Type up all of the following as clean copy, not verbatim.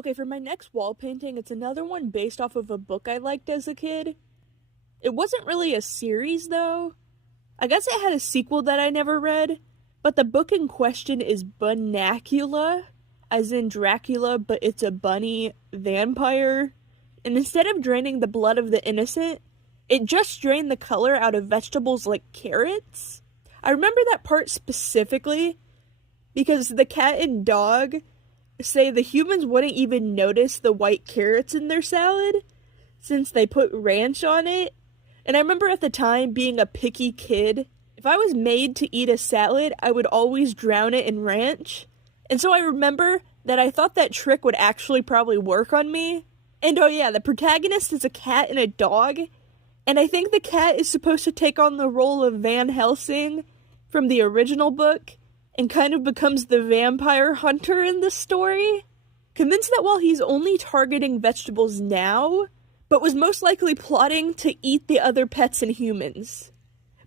Okay, for my next wall painting, it's another one based off of a book I liked as a kid. It wasn't really a series, though. I guess it had a sequel that I never read, but the book in question is bunnicula, as in Dracula, but it's a bunny vampire. And instead of draining the blood of the innocent, it just drained the color out of vegetables like carrots. I remember that part specifically because the cat and dog say the humans wouldn't even notice the white carrots in their salad since they put ranch on it. And I remember at the time being a picky kid, if I was made to eat a salad, I would always drown it in ranch. And so I remember that I thought that trick would actually probably work on me. And oh yeah, the protagonist is a cat and a dog. And I think the cat is supposed to take on the role of Van Helsing from the original book and kind of becomes the vampire hunter in the story. Convinced that while he's only targeting vegetables now, but was most likely plotting to eat the other pets and humans.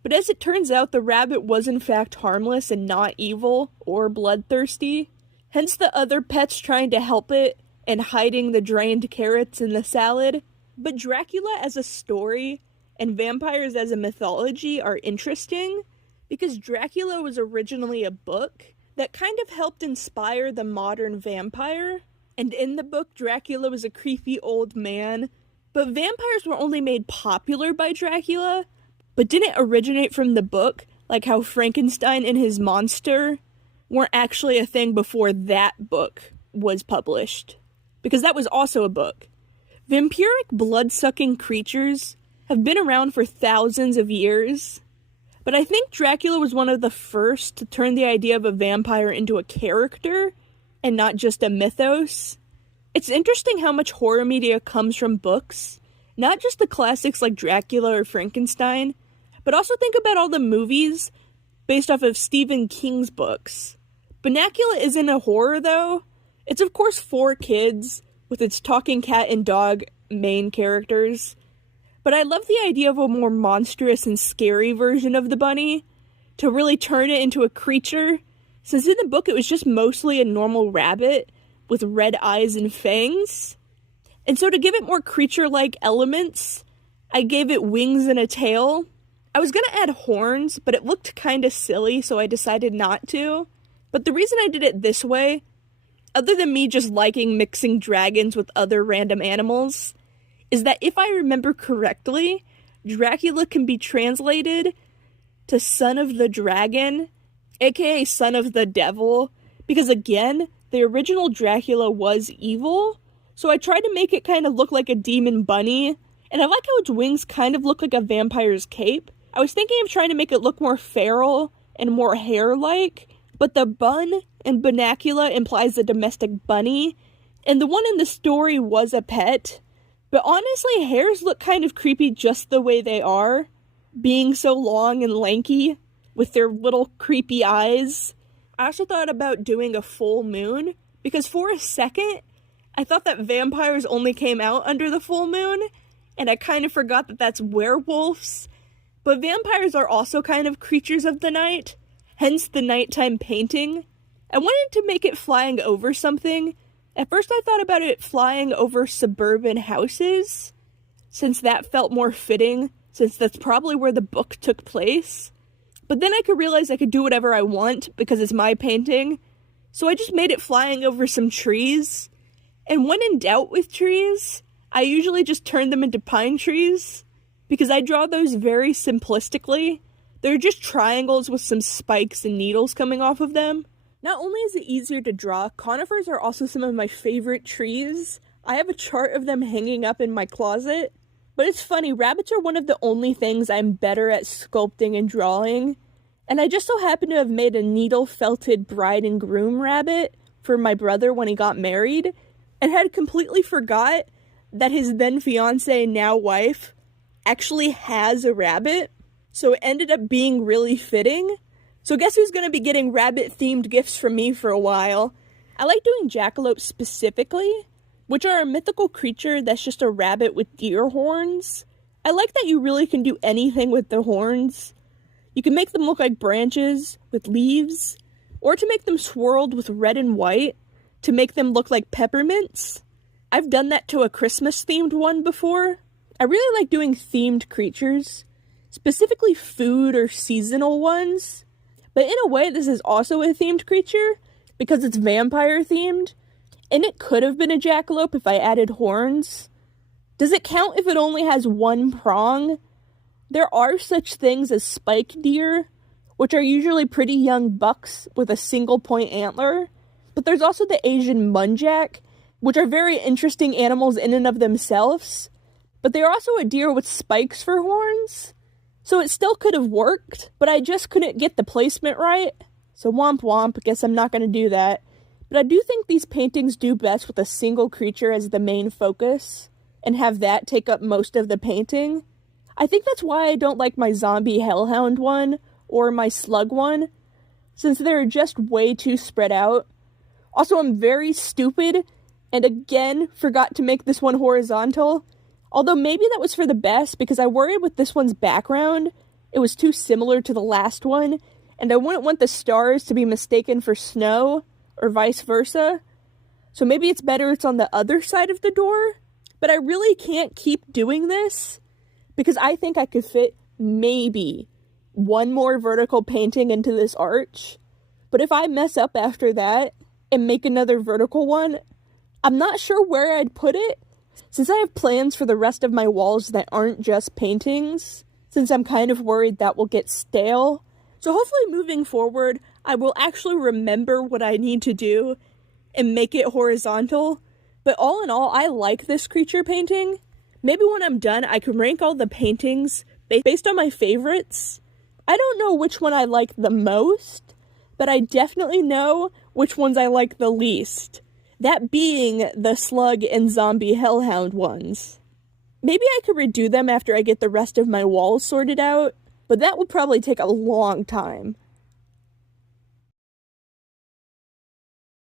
But as it turns out, the rabbit was in fact harmless and not evil or bloodthirsty, hence the other pets trying to help it and hiding the drained carrots in the salad. But Dracula as a story and vampires as a mythology are interesting because Dracula was originally a book that kind of helped inspire the modern vampire. And in the book, Dracula was a creepy old man. But vampires were only made popular by Dracula, but didn't originate from the book, like how Frankenstein and his monster weren't actually a thing before that book was published. Because that was also a book. Vampiric blood-sucking creatures have been around for thousands of years, but I think Dracula was one of the first to turn the idea of a vampire into a character and not just a mythos. It's interesting how much horror media comes from books, not just the classics like Dracula or Frankenstein, but also think about all the movies based off of Stephen King's books. Bunnicula isn't a horror though. It's of course for kids, with its talking cat and dog main characters, but I love the idea of a more monstrous and scary version of the bunny, to really turn it into a creature, since in the book it was just mostly a normal rabbit, with red eyes and fangs. And so to give it more creature-like elements, I gave it wings and a tail. I was gonna add horns, but it looked kinda silly, so I decided not to. But the reason I did it this way, other than me just liking mixing dragons with other random animals, is that if I remember correctly, Dracula can be translated to son of the dragon, aka son of the devil, because again, the original Dracula was evil, so I tried to make it kind of look like a demon bunny, and I like how its wings kind of look like a vampire's cape. I was thinking of trying to make it look more feral and more hare-like, but the bun in bunnicula implies a domestic bunny, and the one in the story was a pet. But honestly, hares look kind of creepy just the way they are, being so long and lanky, with their little creepy eyes. I also thought about doing a full moon, because for a second, I thought that vampires only came out under the full moon, and I kind of forgot that that's werewolves. But vampires are also kind of creatures of the night, hence the nighttime painting. I wanted to make it flying over something. At first I thought about it flying over suburban houses, since that felt more fitting, since that's probably where the book took place. But then I could realize I could do whatever I want because it's my painting, so I just made it flying over some trees. And when in doubt with trees, I usually just turn them into pine trees, because I draw those very simplistically. They're just triangles with some spikes and needles coming off of them. Not only is it easier to draw, conifers are also some of my favorite trees. I have a chart of them hanging up in my closet. But it's funny, rabbits are one of the only things I'm better at sculpting and drawing. And I just so happen to have made a needle-felted bride and groom rabbit for my brother when he got married, and had completely forgot that his then-fiancé, now wife, actually has a rabbit. So it ended up being really fitting. So guess who's going to be getting rabbit-themed gifts from me for a while? I like doing jackalopes specifically, which are a mythical creature that's just a rabbit with deer horns. I like that you really can do anything with the horns. You can make them look like branches with leaves, or to make them swirled with red and white, to make them look like peppermints. I've done that to a Christmas-themed one before. I really like doing themed creatures, specifically food or seasonal ones. But in a way, this is also a themed creature, because it's vampire-themed, and it could have been a jackalope if I added horns. Does it count if it only has one prong? There are such things as spike deer, which are usually pretty young bucks with a single point antler. But there's also the Asian muntjac, which are very interesting animals in and of themselves. But they're also a deer with spikes for horns. So it still could have worked, but I just couldn't get the placement right. So womp womp, guess I'm not going to do that. But I do think these paintings do best with a single creature as the main focus, and have that take up most of the painting. I think that's why I don't like my zombie hellhound one, or my slug one, since they're just way too spread out. Also, I'm very stupid, and again, forgot to make this one horizontal. Although maybe that was for the best, because I worried with this one's background, it was too similar to the last one, and I wouldn't want the stars to be mistaken for snow, or vice versa. So maybe it's better it's on the other side of the door, but I really can't keep doing this, because I think I could fit maybe one more vertical painting into this arch. But if I mess up after that, and make another vertical one, I'm not sure where I'd put it, since I have plans for the rest of my walls that aren't just paintings, since I'm kind of worried that will get stale. So hopefully moving forward, I will actually remember what I need to do and make it horizontal. But all in all, I like this creature painting. Maybe when I'm done, I can rank all the paintings based on my favorites. I don't know which one I like the most, but I definitely know which ones I like the least. That being the slug and zombie hellhound ones. Maybe I could redo them after I get the rest of my walls sorted out, but that would probably take a long time.